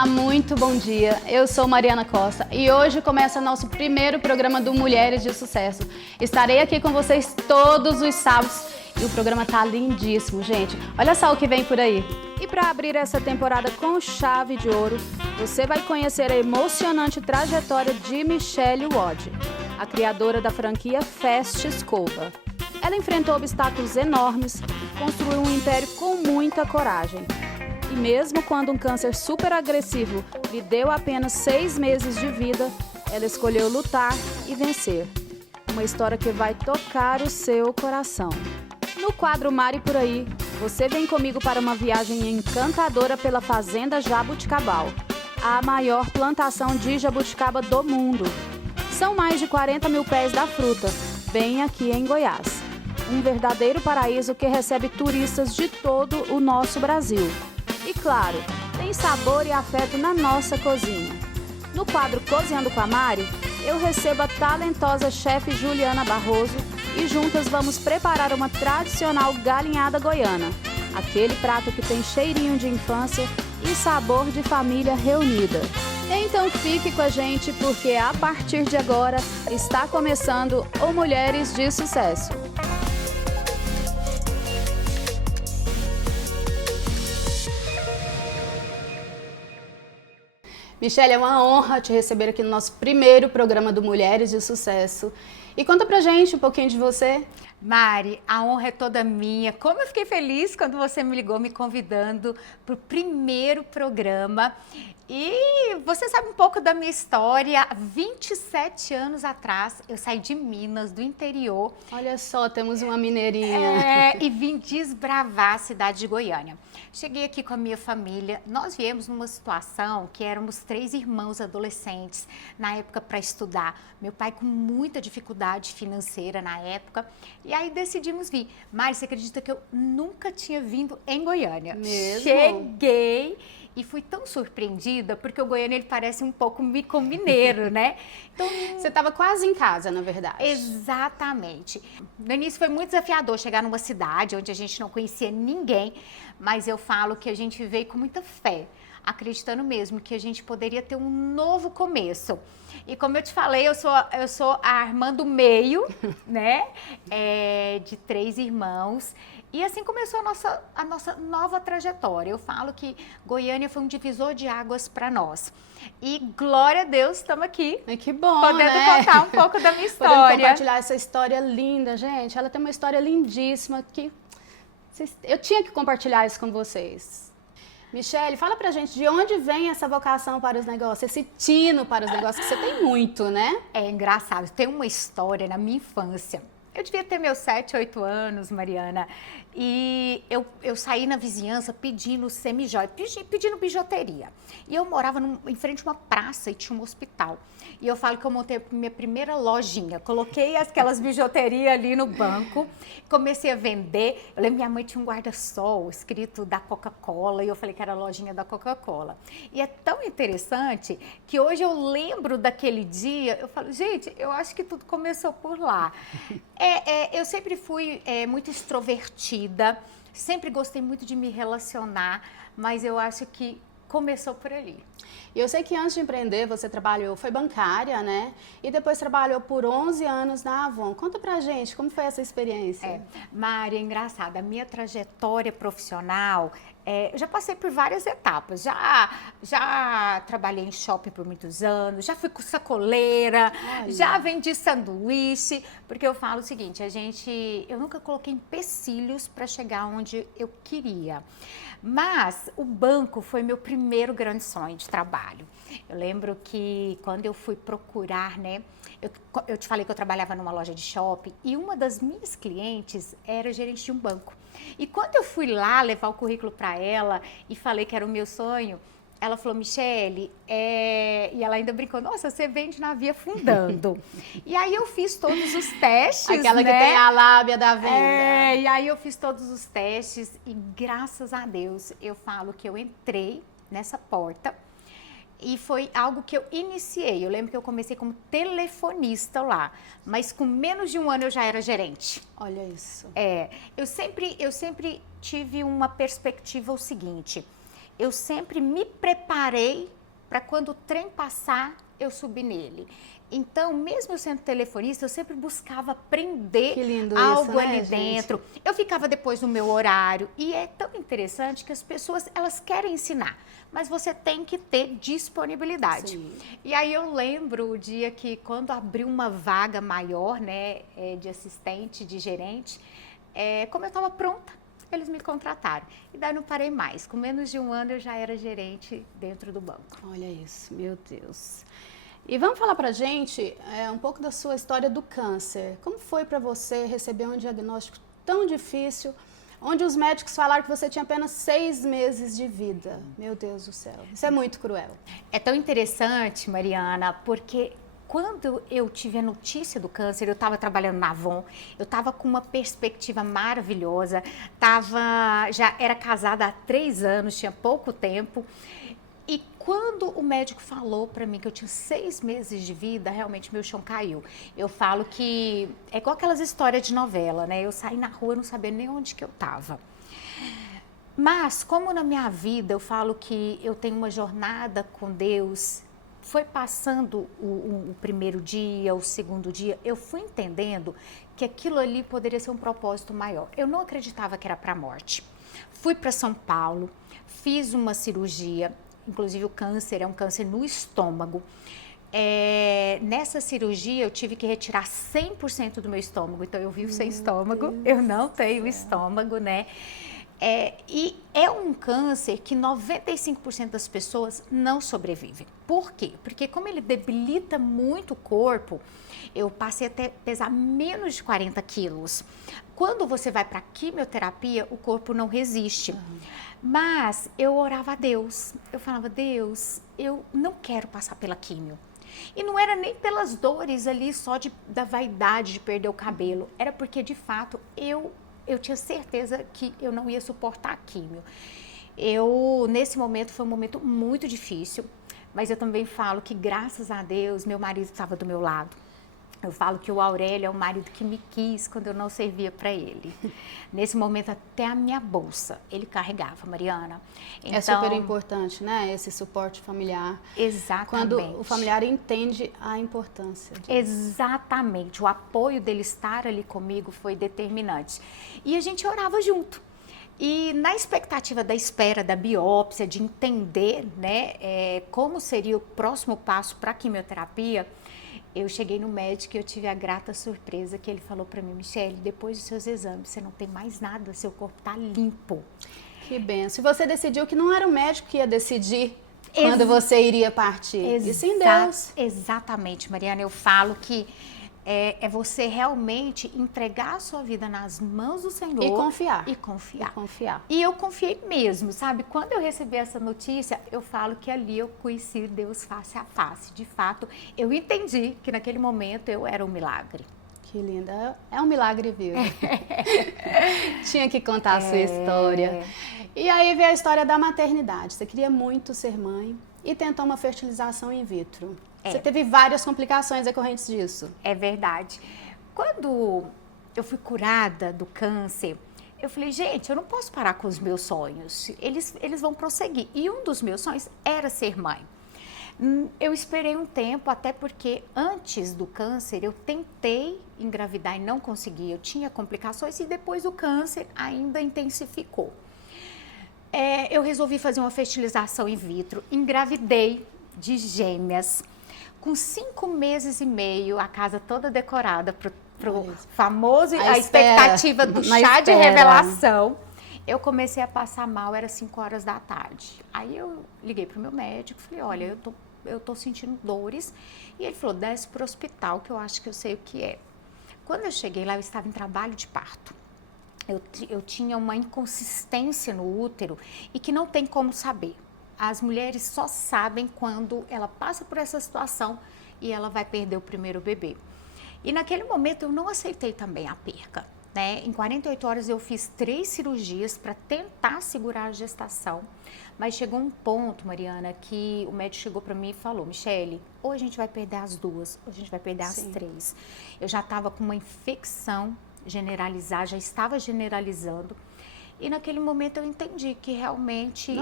Olá, muito bom dia. Eu sou Mariana Costa e hoje começa nosso primeiro programa do Mulheres de Sucesso. Estarei aqui com vocês todos os sábados e o programa tá lindíssimo, gente. Olha só o que vem por aí. E para abrir essa temporada com chave de ouro, você vai conhecer a emocionante trajetória de Michelle Wod, a criadora da franquia Fast Escova. Ela enfrentou obstáculos enormes, construiu um império com muita coragem. E mesmo quando um câncer super agressivo lhe deu apenas 6 meses de vida, ela escolheu lutar e vencer. Uma história que vai tocar o seu coração. No quadro Mari Por Aí, você vem comigo para uma viagem encantadora pela Fazenda Jabuticabal, a maior plantação de jabuticaba do mundo. São mais de 40 mil pés da fruta, bem aqui em Goiás. Um verdadeiro paraíso que recebe turistas de todo o nosso Brasil. E claro, tem sabor e afeto na nossa cozinha. No quadro Cozinhando com a Mari, eu recebo a talentosa chefe Juliana Barroso e juntas vamos preparar uma tradicional galinhada goiana. Aquele prato que tem cheirinho de infância e sabor de família reunida. Então fique com a gente porque a partir de agora está começando o Mulheres de Sucesso. Michelle, é uma honra te receber aqui no nosso primeiro programa do Mulheres de Sucesso. E conta pra gente um pouquinho de você. Mari, a honra é toda minha. Como eu fiquei feliz quando você me ligou me convidando para o primeiro programa. E você sabe um pouco da minha história. 27 anos atrás, eu saí de Minas, do interior. Olha só, temos uma mineirinha. E vim desbravar a cidade de Goiânia. Cheguei aqui com a minha família. Nós viemos numa situação que éramos 3 irmãos adolescentes na época para estudar. Meu pai com muita dificuldade financeira na época. E aí decidimos vir. Mas você acredita que eu nunca tinha vindo em Goiânia? Mesmo? Cheguei e fui tão surpreendida, porque o Goiânia ele parece um pouco com mineiro, né? Então, você estava quase em casa, na verdade. Exatamente. No início foi muito desafiador chegar numa cidade onde a gente não conhecia ninguém, mas eu falo que a gente veio com muita fé, acreditando mesmo que a gente poderia ter um novo começo. E como eu te falei, eu sou a irmã do meio, né? De 3 irmãos. E assim começou a nossa nova trajetória. Eu falo que Goiânia foi um divisor de águas para nós. E glória a Deus, estamos aqui. Que bom, podendo contar um pouco da minha história. Podendo compartilhar essa história linda, gente. Ela tem uma história lindíssima que eu tinha que compartilhar isso com vocês. Michelle, fala pra gente de onde vem essa vocação para os negócios, esse tino para os negócios, que você tem muito, né? É engraçado, tem uma história na minha infância. Eu devia ter meus 7, 8 anos, Mariana, e eu saí na vizinhança pedindo semijóia, pedindo bijuteria. E eu morava em frente a uma praça e tinha um hospital. E eu falo que eu montei a minha primeira lojinha, coloquei aquelas bijuterias ali no banco, comecei a vender. Eu lembro que minha mãe tinha um guarda-sol escrito da Coca-Cola e eu falei que era a lojinha da Coca-Cola. E é tão interessante que hoje eu lembro daquele dia, eu falo, gente, eu acho que tudo começou por lá. Eu sempre fui muito extrovertida, sempre gostei muito de me relacionar, mas eu acho que começou por ali. E eu sei que antes de empreender você foi bancária, né? E depois trabalhou por 11 anos na Avon. Conta pra gente, como foi essa experiência? Mari, é engraçado, a minha trajetória profissional, eu já passei por várias etapas. Já trabalhei em shopping por muitos anos, já fui sacoleira, já vendi sanduíche, porque eu falo o seguinte, eu nunca coloquei empecilhos para chegar onde eu queria. Mas o banco foi meu primeiro grande sonho de trabalho. Eu lembro que quando eu fui procurar, né? Eu te falei que eu trabalhava numa loja de shopping e uma das minhas clientes era gerente de um banco. E quando eu fui lá levar o currículo para ela e falei que era o meu sonho, ela falou, Michelle, e ela ainda brincou, nossa, você vende na via fundando. E aí eu fiz todos os testes, Aquela que tem a lábia da venda. E aí eu fiz todos os testes e graças a Deus eu falo que eu entrei nessa porta e foi algo que eu iniciei. Eu lembro que eu comecei como telefonista lá, mas com menos de um ano eu já era gerente. Olha isso. Eu sempre tive uma perspectiva o seguinte, eu sempre me preparei para quando o trem passar, eu subir nele. Então, mesmo eu sendo telefonista, eu sempre buscava aprender algo isso, né, ali dentro. Eu ficava depois no meu horário. E é tão interessante que as pessoas, elas querem ensinar, mas você tem que ter disponibilidade. Sim. E aí eu lembro o dia que, quando abriu uma vaga maior, né, de assistente, de gerente, como eu estava pronta, eles me contrataram. E daí não parei mais. Com menos de um ano, eu já era gerente dentro do banco. Olha isso, meu Deus. E vamos falar pra gente um pouco da sua história do câncer. Como foi para você receber um diagnóstico tão difícil, onde os médicos falaram que você tinha apenas 6 meses de vida? Meu Deus do céu, isso é muito cruel. É tão interessante, Mariana, porque quando eu tive a notícia do câncer, eu estava trabalhando na Avon, eu estava com uma perspectiva maravilhosa, já era casada há 3 anos, tinha pouco tempo. E quando o médico falou para mim que eu tinha 6 meses de vida, realmente meu chão caiu. Eu falo que é igual aquelas histórias de novela, né? Eu saí na rua, não sabia nem onde que eu estava. Mas, como na minha vida eu falo que eu tenho uma jornada com Deus, foi passando o primeiro dia, o segundo dia, eu fui entendendo que aquilo ali poderia ser um propósito maior. Eu não acreditava que era para a morte. Fui para São Paulo, fiz uma cirurgia. Inclusive o câncer é um câncer no estômago. Nessa cirurgia eu tive que retirar 100% do meu estômago, então eu vivo sem estômago, eu não tenho estômago, né? E é um câncer que 95% das pessoas não sobrevivem. Por quê? Porque como ele debilita muito o corpo, eu passei até pesar menos de 40 quilos. Quando você vai para quimioterapia, o corpo não resiste. Mas eu orava a Deus, eu falava, Deus, eu não quero passar pela quimio. E não era nem pelas dores ali só da vaidade de perder o cabelo, era porque de fato eu tinha certeza que eu não ia suportar a quimio. Nesse momento, foi um momento muito difícil, mas eu também falo que graças a Deus meu marido estava do meu lado. Eu falo que o Aurélio é o marido que me quis quando eu não servia para ele. Nesse momento, até a minha bolsa ele carregava, Mariana. Então, é super importante, né? Esse suporte familiar. Exatamente. Quando o familiar entende a importância disso. Exatamente. O apoio dele estar ali comigo foi determinante. E a gente orava junto. E na expectativa da espera da biópsia, de entender, né, como seria o próximo passo para a quimioterapia, eu cheguei no médico e eu tive a grata surpresa que ele falou para mim, Michele, depois dos seus exames, você não tem mais nada, seu corpo está limpo. Que benção. E você decidiu que não era o médico que ia decidir quando você iria partir, e sim Deus. Exatamente, Mariana, eu falo que é você realmente entregar a sua vida nas mãos do Senhor. E confiar. E confiar. E confiar. E eu confiei mesmo, sabe? Quando eu recebi essa notícia, eu falo que ali eu conheci Deus face a face. De fato, eu entendi que naquele momento eu era um milagre. Que linda. É um milagre vivo. Tinha que contar a sua história. E aí veio a história da maternidade. Você queria muito ser mãe e tentou uma fertilização in vitro. Você teve várias complicações decorrentes disso. É verdade. Quando eu fui curada do câncer, eu falei, gente, eu não posso parar com os meus sonhos. Eles vão prosseguir. E um dos meus sonhos era ser mãe. Eu esperei um tempo, até porque antes do câncer eu tentei engravidar e não consegui. Eu tinha complicações e depois o câncer ainda intensificou. Eu resolvi fazer uma fertilização in vitro, engravidei de gêmeas. Com 5 meses e meio, a casa toda decorada pro famoso, a expectativa do chá de revelação. Eu comecei a passar mal, era 5 horas da tarde. Aí eu liguei pro meu médico, falei, olha, eu tô sentindo dores. E ele falou, desce pro hospital, que eu acho que eu sei o que é. Quando eu cheguei lá, eu estava em trabalho de parto. Eu tinha uma inconsistência no útero e que não tem como saber. As mulheres só sabem quando ela passa por essa situação e ela vai perder o primeiro bebê. E naquele momento eu não aceitei também a perca, né? Em 48 horas eu fiz 3 cirurgias para tentar segurar a gestação, mas chegou um ponto, Mariana, que o médico chegou para mim e falou, Michele, ou a gente vai perder as 2, ou a gente vai perder as 3. Eu já estava com uma infecção generalizada, já estava generalizando. E naquele momento eu entendi que realmente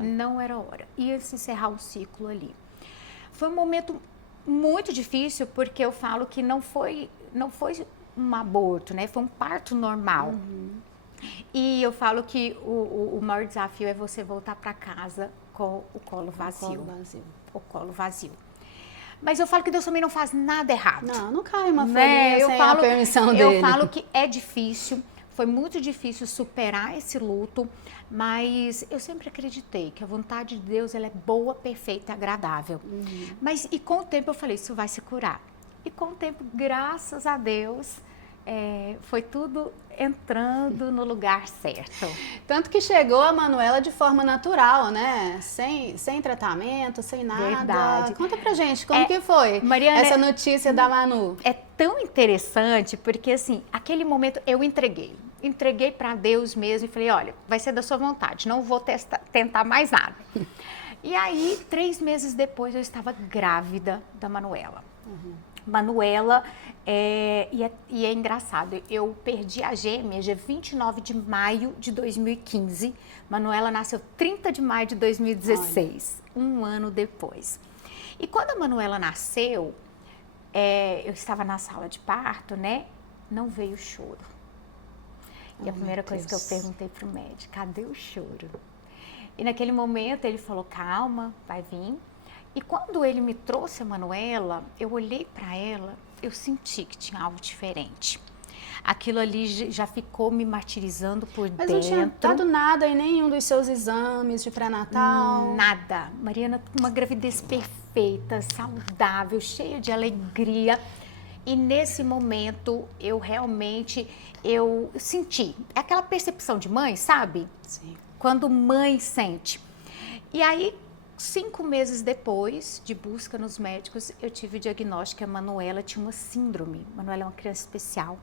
não era hora. Ia se encerrar o ciclo ali. Foi um momento muito difícil, porque eu falo que não foi um aborto, né? Foi um parto normal. E eu falo que o maior desafio é você voltar para casa com o colo vazio. O colo vazio. Mas eu falo que Deus também não faz nada errado. Não cai uma folhinha sem a permissão dele. Eu falo que é difícil, foi muito difícil superar esse luto, mas eu sempre acreditei que a vontade de Deus ela é boa, perfeita e agradável. Mas e com o tempo eu falei, isso vai se curar. E com o tempo, graças a Deus, foi tudo entrando no lugar certo. Tanto que chegou a Manuela de forma natural, né? Sem tratamento, sem nada. Verdade. Conta pra gente, como que foi, Mariana, essa notícia da Manu? É tão interessante, porque assim, aquele momento eu entreguei para Deus mesmo e falei, olha, vai ser da sua vontade, não vou tentar mais nada. E aí, 3 meses depois, eu estava grávida da Manuela. Manuela, e é engraçado, eu perdi a gêmea dia 29 de maio de 2015. Manuela nasceu 30 de maio de 2016, um ano depois. E quando a Manuela nasceu, eu estava na sala de parto, né? Não veio choro. E a primeira coisa que eu perguntei pro médico, cadê o choro? E naquele momento ele falou, calma, vai vir. E quando ele me trouxe a Manuela, eu olhei para ela, eu senti que tinha algo diferente. Aquilo ali já ficou me martirizando por dentro. Mas não tinha dado nada em nenhum dos seus exames de pré-natal? Nada. Mariana, uma gravidez perfeita, saudável, cheia de alegria. E nesse momento, eu realmente, senti. É aquela percepção de mãe, sabe? Sim. Quando mãe sente. E aí, 5 meses depois de busca nos médicos, eu tive o diagnóstico que a Manuela tinha uma síndrome. Manuela é uma criança especial,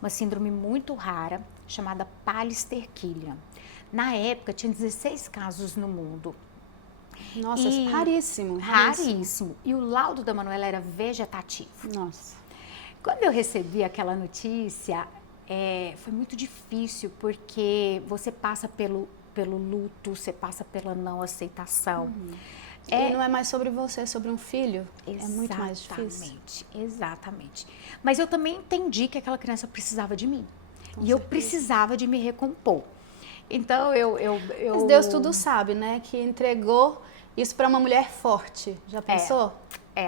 uma síndrome muito rara, chamada Pallister-Killian. Na época, tinha 16 casos no mundo. Nossa, raríssimo. Raríssimo. E o laudo da Manuela era vegetativo. Nossa. Quando eu recebi aquela notícia, foi muito difícil, porque você passa pelo luto, você passa pela não aceitação. E não é mais sobre você, é sobre um filho. Exatamente, é muito mais difícil. Exatamente. Mas eu também entendi que aquela criança precisava de mim. E eu precisava de me recompor. Então, Mas Deus tudo sabe, né? Que entregou isso para uma mulher forte. Já pensou?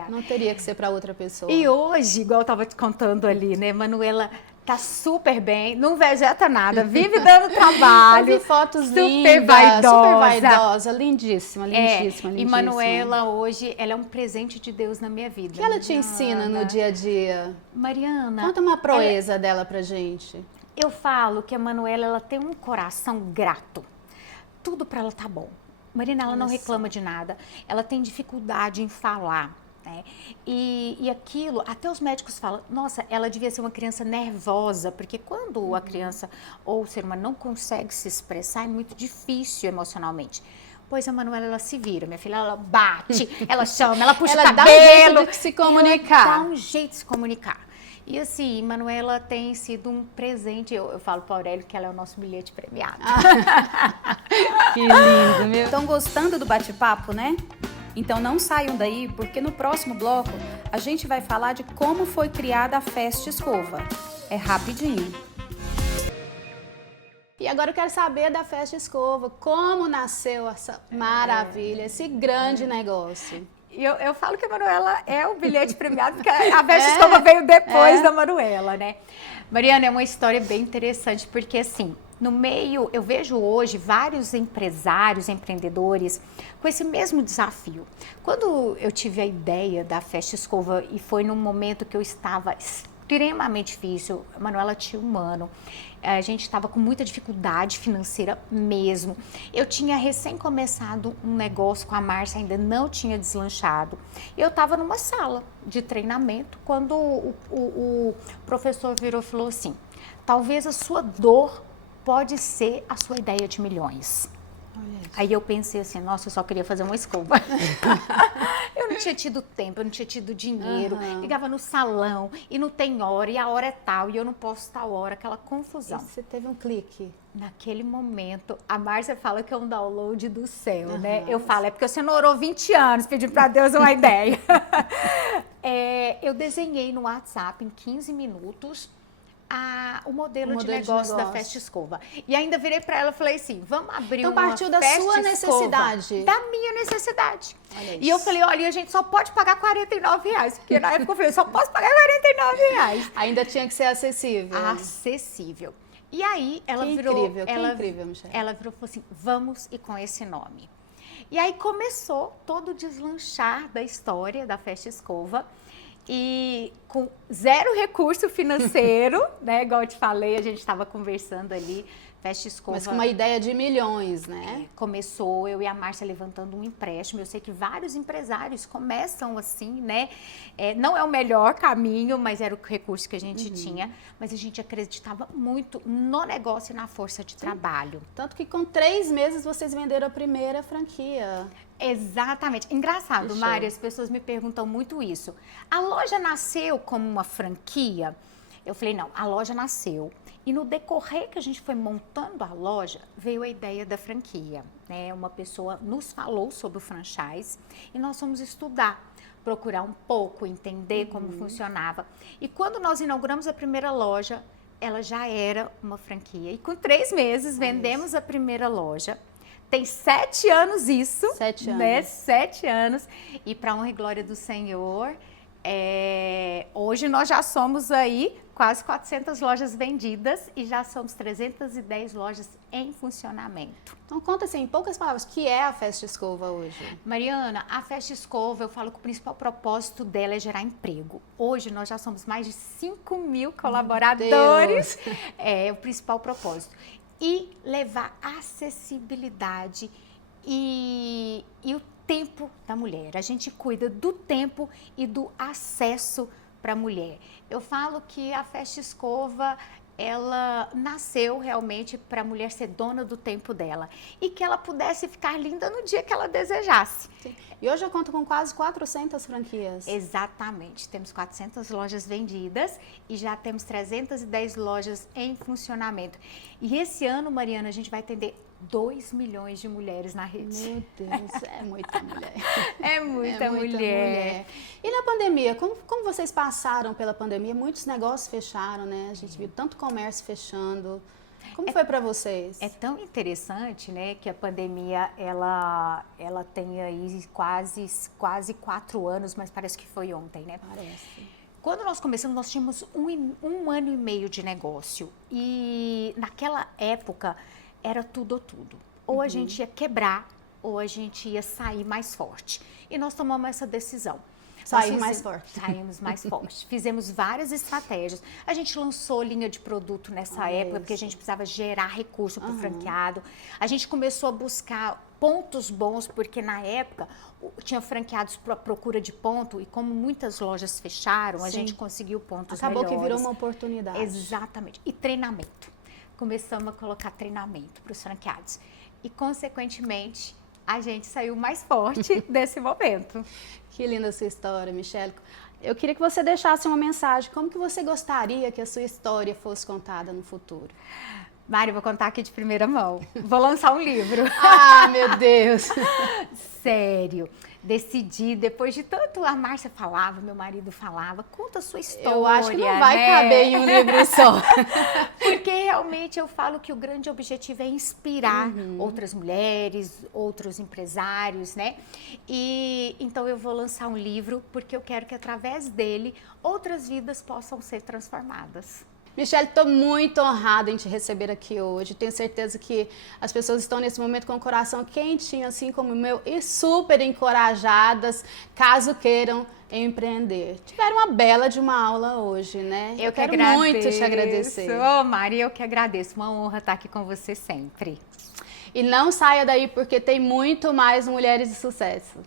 Não teria que ser para outra pessoa. E hoje, igual eu estava te contando ali, né? Manuela tá super bem, não vegeta nada, vive dando trabalho. Eu vi fotos super lindas, vaidosa. super vaidosa, lindíssima, lindíssima. E Manuela hoje, ela é um presente de Deus na minha vida. O que ela te ensina no dia a dia? Mariana, conta uma proeza dela pra gente. Eu falo que a Manuela, ela tem um coração grato. Tudo pra ela tá bom. Mariana, ela não reclama de nada. Ela tem dificuldade em falar. Né? E aquilo, até os médicos falam, nossa, ela devia ser uma criança nervosa, porque quando a criança ou o ser humano não consegue se expressar, é muito difícil emocionalmente. Pois a Manuela, ela se vira, minha filha, ela bate, ela chama, ela puxa o cabelo. Dá um jeito de se comunicar. Ela dá um jeito de se comunicar. E assim, Manuela tem sido um presente, eu falo para o Aurélio que ela é o nosso bilhete premiado. Que lindo, meu. Estão gostando do bate-papo, né? Então não saiam daí, porque no próximo bloco a gente vai falar de como foi criada a Festa Escova. É rapidinho. E agora eu quero saber da Festa Escova, como nasceu essa maravilha, esse grande negócio. Eu falo que a Manuela é o bilhete premiado, porque a Festa Escova veio depois da Manuela, né? Mariana, é uma história bem interessante, porque assim, no meio, eu vejo hoje vários empresários, empreendedores com esse mesmo desafio. Quando eu tive a ideia da Festa Escova, e foi num momento que eu estava extremamente difícil, a Manuela tinha 1 ano, a gente estava com muita dificuldade financeira mesmo. Eu tinha recém começado um negócio com a Márcia, ainda não tinha deslanchado. Eu estava numa sala de treinamento, quando o professor virou e falou assim, talvez a sua dor pode ser a sua ideia de milhões. Aí eu pensei assim, nossa, eu só queria fazer uma escova. Eu não tinha tido tempo, eu não tinha tido dinheiro. Aham. Ligava no salão e não tem hora, e a hora é tal, e eu não posso tal hora, aquela E confusão. você teve um clique. Naquele momento, a Márcia fala que é um download do céu, né? Aham. Eu falo, é porque você não orou 20 anos pedindo para Deus uma ideia. Eu desenhei no WhatsApp, em 15 minutos, o modelo de negócio da Festa Escova. E ainda virei para ela e falei assim, vamos abrir Então uma partiu da Festa sua Escova. necessidade. Da minha necessidade. Olha E eu isso. falei, olha, a gente só pode pagar R$ 49, porque na época eu falei, só posso pagar R$ 49. Ainda tinha que ser acessível. Acessível. E aí ela Que virou, incrível, que ela, incrível, Michele. ela virou e falou assim, vamos e com esse nome. E aí começou todo o deslanchar da história da Festa Escova e com zero recurso financeiro, né? Igual eu te falei, a gente estava conversando ali, Festa Escova. Mas com uma ideia de milhões, né? Começou eu e a Márcia levantando um empréstimo. Eu sei que vários empresários começam assim, né? Não é o melhor caminho, mas era o recurso que a gente tinha. Mas a gente acreditava muito no negócio e na força de trabalho. Tanto que com 3 meses vocês venderam a primeira franquia. Exatamente. Engraçado, Que show. Mari, as pessoas me perguntam muito isso. A loja nasceu como uma franquia? Eu falei, não, a loja nasceu. E no decorrer que a gente foi montando a loja, veio a ideia da franquia, né? Uma pessoa nos falou sobre o franchise e nós fomos estudar, procurar um pouco, entender como funcionava. E quando nós inauguramos a primeira loja, ela já era uma franquia. E com 3 meses, vendemos a primeira loja. Tem 7 anos isso. 7 anos. Né? 7 anos. E para honra e glória do Senhor, hoje nós já somos aí quase 400 lojas vendidas e já somos 310 lojas em funcionamento. Então conta assim, em poucas palavras, o que é a Festa Escova hoje? Mariana, a Festa Escova, eu falo que o principal propósito dela é gerar emprego. Hoje nós já somos mais de 5.000 colaboradores. É o principal propósito. E levar acessibilidade e o tempo da mulher. A gente cuida do tempo e do acesso para a mulher. Eu falo que a Festa Escova, ela nasceu realmente para a mulher ser dona do tempo dela e que ela pudesse ficar linda no dia que ela desejasse. Sim. E hoje eu conto com quase 400 franquias. Exatamente. Temos 400 lojas vendidas e já temos 310 lojas em funcionamento. E esse ano, Mariana, a gente vai atender 2 milhões de mulheres na rede. Meu Deus, é muita mulher. É muita mulher. E na pandemia, como vocês passaram pela pandemia? Muitos negócios fecharam, né? A gente viu tanto comércio fechando. Como foi para vocês? É tão interessante, né, que a pandemia, ela tem aí quase 4 anos, mas parece que foi ontem, né? Parece. Quando nós começamos, nós tínhamos um ano e meio de negócio. E naquela época, era tudo ou tudo. Ou a gente ia quebrar, ou a gente ia sair mais forte. E nós tomamos essa decisão. Sair mais forte. Saímos mais forte. Fizemos várias estratégias. A gente lançou linha de produto nessa época, porque a gente precisava gerar recurso para o franqueado. A gente começou a buscar pontos bons, porque na época tinha franqueados para procura de ponto, e como muitas lojas fecharam, a gente conseguiu pontos Acabou melhores. que virou uma oportunidade. Exatamente. E treinamento. Começamos a colocar treinamento para os franqueados. E, consequentemente, a gente saiu mais forte desse momento. Que linda a sua história, Michele. Eu queria que você deixasse uma mensagem. Como que você gostaria que a sua história fosse contada no futuro? Mari, vou contar aqui de primeira mão. Vou lançar um livro. Ah, meu Deus! Sério. Decidi, depois de tanto a Márcia falava, meu marido falava, conta a sua história. Eu acho que não vai caber em um livro só. Porque realmente eu falo que o grande objetivo é inspirar outras mulheres, outros empresários, né? E então eu vou lançar um livro porque eu quero que através dele outras vidas possam ser transformadas. Michele, estou muito honrada em te receber aqui hoje. Tenho certeza que as pessoas estão nesse momento com o coração quentinho, assim como o meu, e super encorajadas, caso queiram empreender. Tiveram uma bela de uma aula hoje, né? Eu quero muito te agradecer. Ô, Mari, eu que agradeço. Uma honra estar aqui com você sempre. E não saia daí porque tem muito mais Mulheres de Sucesso.